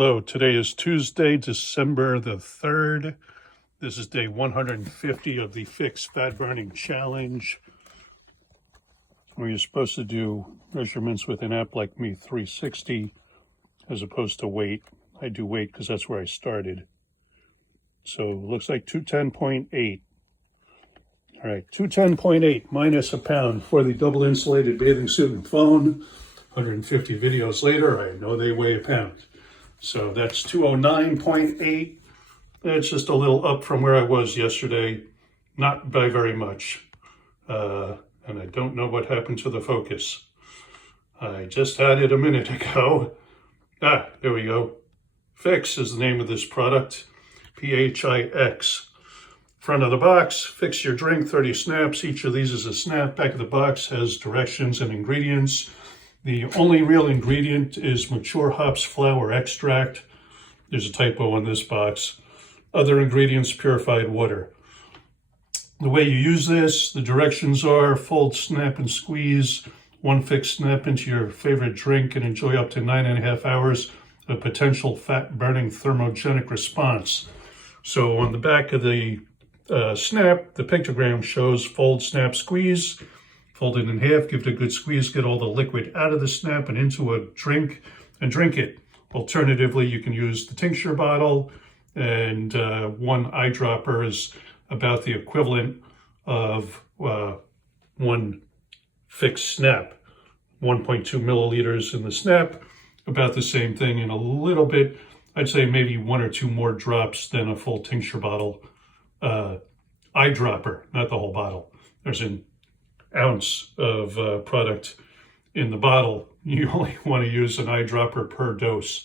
Hello, today is Tuesday, December the 3rd. This is day 150 of the pHix Fat Burning Challenge, where you're supposed to do measurements with an app like Me 360 as opposed to weight. I do weight because that's where I started. So it looks like 210.8. All right, 210.8 minus a pound for the double insulated bathing suit and phone. 150 videos later, I know they weigh a pound. So that's 209.8. It's just a little up from where I was yesterday, not by very much. And I don't know what happened to the focus. I just had it a minute ago. There we go. pHix is the name of this product. pHix. Front of the box, fix your drink, 30 snaps. Each of these is a snap. Back of the box has directions and ingredients. The only real ingredient is mature hops flower extract. There's a typo on this box. Other ingredients, purified water. The way you use this, the directions are fold, snap, and squeeze. One fixed snap into your favorite drink and enjoy up to 9.5 hours of potential fat-burning thermogenic response. So on the back of the snap, the pictogram shows fold, snap, squeeze. Fold it in half, give it a good squeeze, get all the liquid out of the snap and into a drink and drink it. Alternatively, you can use the tincture bottle, and one eyedropper is about the equivalent of one pHix snap. 1.2 milliliters in the snap, about the same thing, and a little bit, I'd say maybe one or two more drops than a full tincture bottle. Eyedropper, not the whole bottle. There's an ounce of product in the bottle. You only want to use an eyedropper per dose.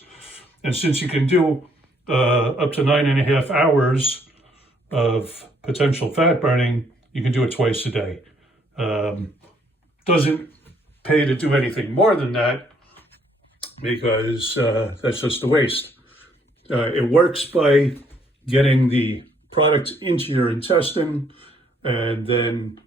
And since you can do up to 9.5 hours of potential fat burning, you can do it twice a day. Doesn't pay to do anything more than that because that's just a waste. It works by getting the product into your intestine, and then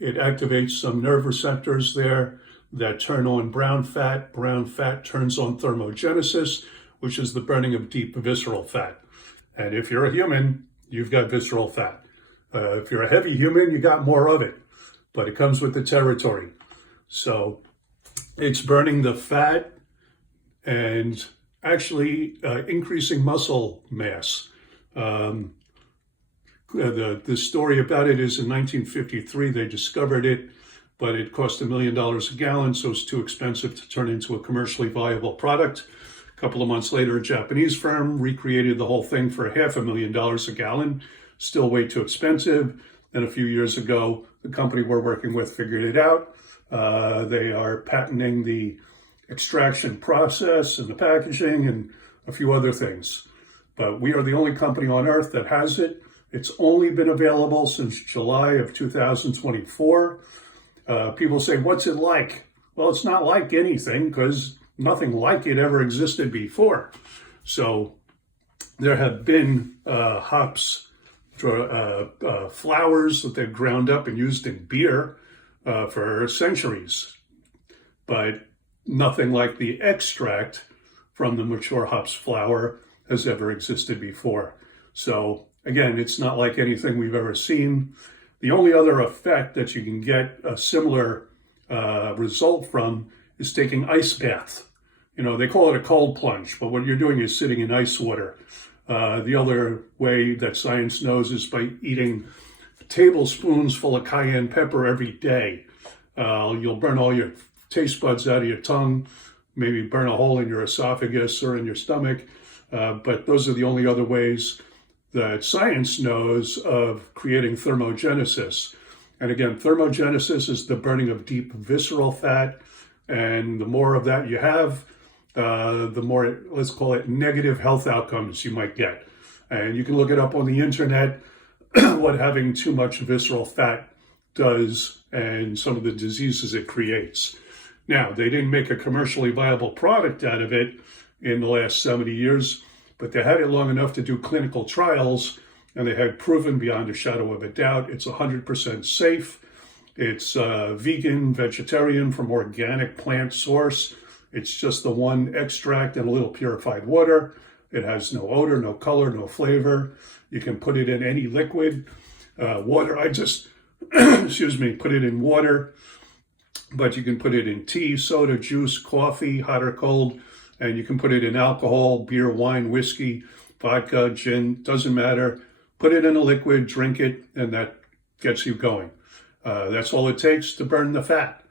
it activates some nerve receptors there that turn on brown fat. Brown fat turns on thermogenesis, which is the burning of deep visceral fat. And if you're a human, you've got visceral fat. If you're a heavy human, you got more of it, but it comes with the territory. So it's burning the fat and actually increasing muscle mass. The story about it is in 1953, they discovered it, but it cost $1 million a gallon, so it's too expensive to turn into a commercially viable product. A couple of months later, a Japanese firm recreated the whole thing for $500,000 a gallon, still way too expensive. And a few years ago, the company we're working with figured it out. They are patenting the extraction process and the packaging and a few other things. But we are the only company on earth that has it. It's only been available since July of 2024. People say, what's it like? Well, it's not like anything because nothing like it ever existed before. So there have been hops, flowers that they've ground up and used in beer for centuries, but nothing like the extract from the mature hops flower has ever existed before. So again, it's not like anything we've ever seen. The only other effect that you can get a similar result from is taking ice bath. You know, they call it a cold plunge, but what you're doing is sitting in ice water. The other way that science knows is by eating tablespoons full of cayenne pepper every day. You'll burn all your taste buds out of your tongue, maybe burn a hole in your esophagus or in your stomach. But those are the only other ways that science knows of creating thermogenesis. And again, thermogenesis is the burning of deep visceral fat. And the more of that you have, the more, let's call it, negative health outcomes you might get. And you can look it up on the internet, what having too much visceral fat does and some of the diseases it creates. Now, they didn't make a commercially viable product out of it in the last 70 years, but they had it long enough to do clinical trials, and they had proven beyond a shadow of a doubt it's 100% safe. It's vegan, vegetarian, from organic plant source. It's just the one extract and a little purified water. It has no odor, no color, no flavor. You can put it in any liquid. Water, I just, excuse me, put it in water, but you can put it in tea, soda, juice, coffee, hot or cold, and you can put it in alcohol, beer, wine, whiskey, vodka, gin, doesn't matter. Put it in a liquid, drink it, and that gets you going. That's all it takes to burn the fat.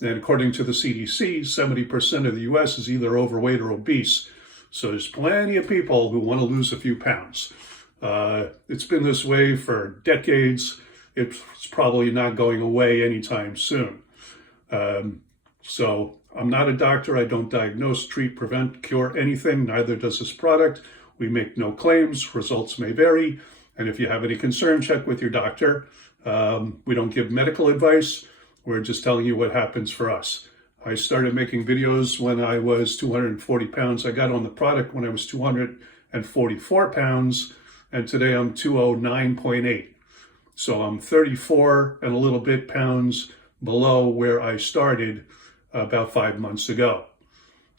And according to the CDC, 70% of the US is either overweight or obese. So there's plenty of people who want to lose a few pounds. It's been this way for decades. It's probably not going away anytime soon. So I'm not a doctor. I don't diagnose, treat, prevent, cure anything. Neither does this product. We make no claims. Results may vary. And if you have any concern, check with your doctor. We don't give medical advice. We're just telling you what happens for us. I started making videos when I was 240 pounds. I got on the product when I was 244 pounds, and today I'm 209.8. So I'm 34 and a little bit pounds below where I started about 5 months ago.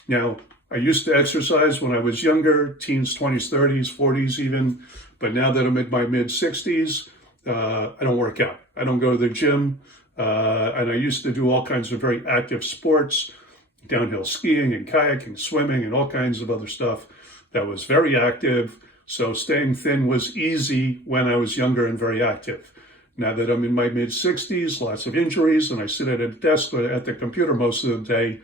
Now, I used to exercise when I was younger, teens, 20s, 30s, 40s even, but now that I'm in my mid-60s, I don't work out. I don't go to the gym. And I used to do all kinds of very active sports, downhill skiing and kayaking, swimming, and all kinds of other stuff that was very active. So staying thin was easy when I was younger and very active. Now that I'm in my mid-60s, lots of injuries, and I sit at a desk at the computer most of the day,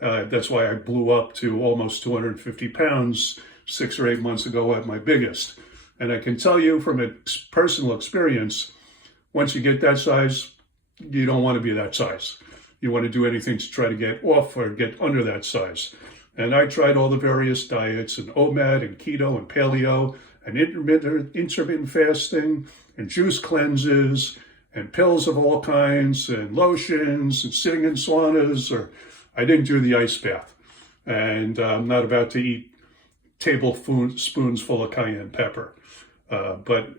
that's why I blew up to almost 250 pounds 6 or 8 months ago at my biggest. And I can tell you from a personal experience, once you get that size, you don't want to be that size. You want to do anything to try to get off or get under that size. And I tried all the various diets and OMAD and keto and paleo and intermittent fasting and juice cleanses and pills of all kinds and lotions and sitting in saunas, or I didn't do the ice bath. And I'm not about to eat tablespoons full of cayenne pepper. But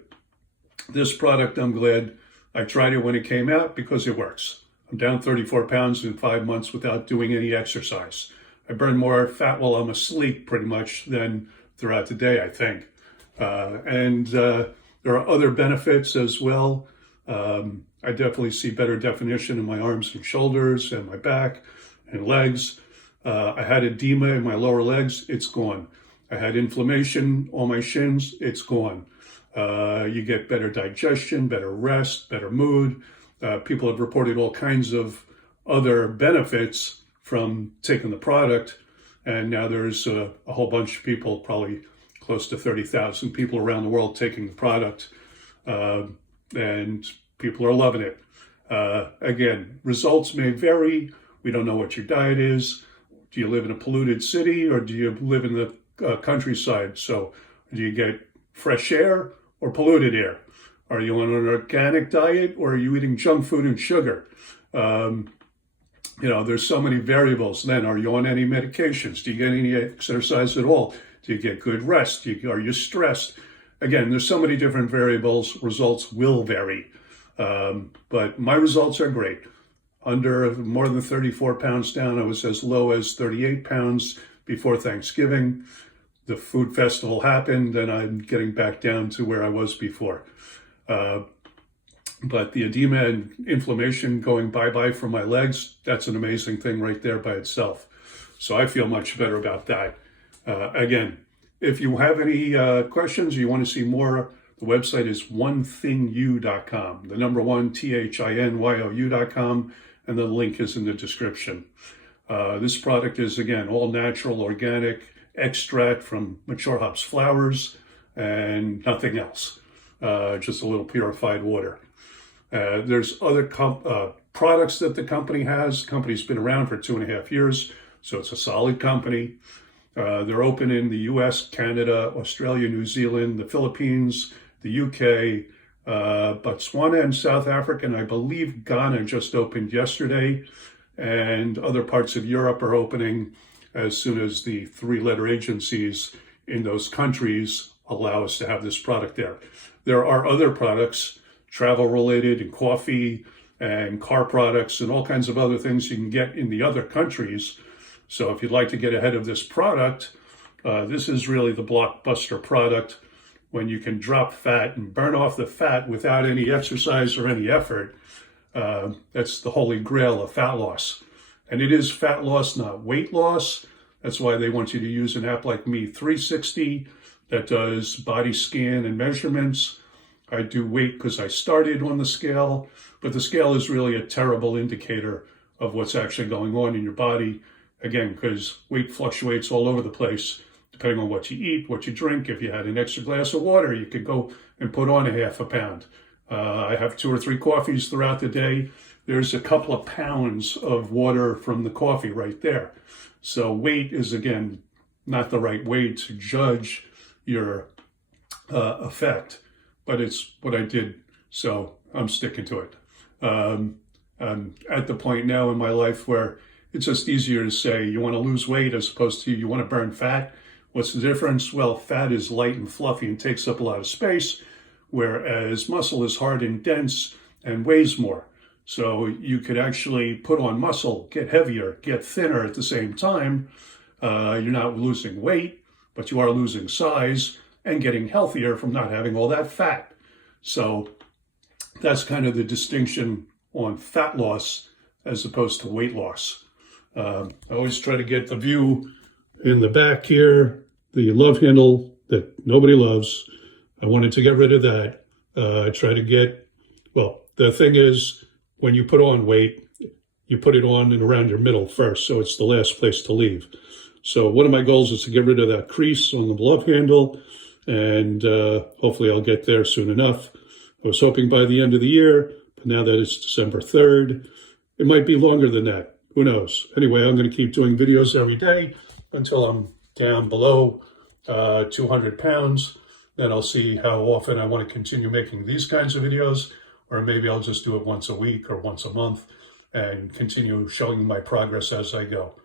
this product, I'm glad I tried it when it came out because it works. I'm down 34 pounds in 5 months without doing any exercise. I burn more fat while I'm asleep pretty much than throughout the day, I think. And there are other benefits as well. I definitely see better definition in my arms and shoulders and my back and legs. I had edema in my lower legs, it's gone. I had inflammation on my shins, it's gone. You get better digestion, better rest, better mood. People have reported all kinds of other benefits from taking the product. And now there's a whole bunch of people, probably close to 30,000 people around the world taking the product. And people are loving it. Again, results may vary. We don't know what your diet is. Do you live in a polluted city or do you live in the countryside? So do you get fresh air or polluted air? Are you on an organic diet or are you eating junk food and sugar? There's so many variables. Then, are you on any medications? Do you get any exercise at all? Do you get good rest? Are you stressed? Again, there's so many different variables. Results will vary. But my results are great. Under more than 34 pounds down, I was as low as 38 pounds before Thanksgiving. The food festival happened, and I'm getting back down to where I was before. But the edema and inflammation going bye-bye from my legs, that's an amazing thing right there by itself. So I feel much better about that. Again, if you have any questions or you want to see more, the website is onethingyou.com. The number one, THINYOU.com, and the link is in the description. This product is, again, all natural, organic, extract from mature hops flowers and nothing else. Just a little purified water. There's other products that the company has. The company's been around for 2.5 years, so it's a solid company. They're open in the US, Canada, Australia, New Zealand, the Philippines, the UK, Botswana and South Africa, and I believe Ghana just opened yesterday, and other parts of Europe are opening as soon as the 3-letter agencies in those countries allow us to have this product there. There are other products, travel-related and coffee and car products and all kinds of other things you can get in the other countries. So if you'd like to get ahead of this product, this is really the blockbuster product when you can drop fat and burn off the fat without any exercise or any effort. That's the holy grail of fat loss. And it is fat loss, not weight loss. That's why they want you to use an app like Me 360 that does body scan and measurements. I do weight because I started on the scale, but the scale is really a terrible indicator of what's actually going on in your body. Again, because weight fluctuates all over the place, depending on what you eat, what you drink. If you had an extra glass of water, you could go and put on a half a pound. I have 2 or 3 coffees throughout the day. There's a couple of pounds of water from the coffee right there. So weight is, again, not the right way to judge your effect, but it's what I did, so I'm sticking to it. I'm at the point now in my life where it's just easier to say you want to lose weight as opposed to you want to burn fat. What's the difference? Well, fat is light and fluffy and takes up a lot of space, whereas muscle is hard and dense and weighs more. So you could actually put on muscle, get heavier, get thinner at the same time. You're not losing weight, but you are losing size and getting healthier from not having all that fat. So that's kind of the distinction on fat loss as opposed to weight loss. I always try to get the view in the back here, the love handle that nobody loves. I wanted to get rid of that. I try to get, well, the thing is, when you put on weight, you put it on and around your middle first, so it's the last place to leave. So one of my goals is to get rid of that crease on the love handle, and hopefully I'll get there soon enough. I was hoping by the end of the year, but now that it's December 3rd, it might be longer than that. Who knows? Anyway, I'm going to keep doing videos every day until I'm down below 200 pounds. Then I'll see how often I want to continue making these kinds of videos, or maybe I'll just do it once a week or once a month and continue showing my progress as I go.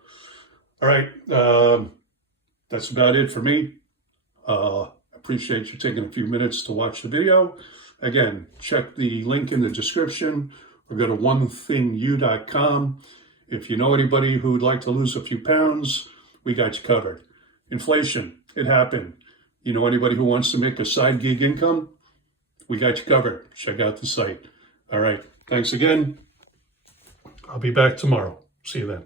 All right, that's about it for me. Appreciate you taking a few minutes to watch the video. Again, check the link in the description or go to onethingyou.com. If you know anybody who would like to lose a few pounds, we got you covered. Inflation, it happened. You know anybody who wants to make a side gig income? We got you covered. Check out the site. All right, thanks again. I'll be back tomorrow. See you then.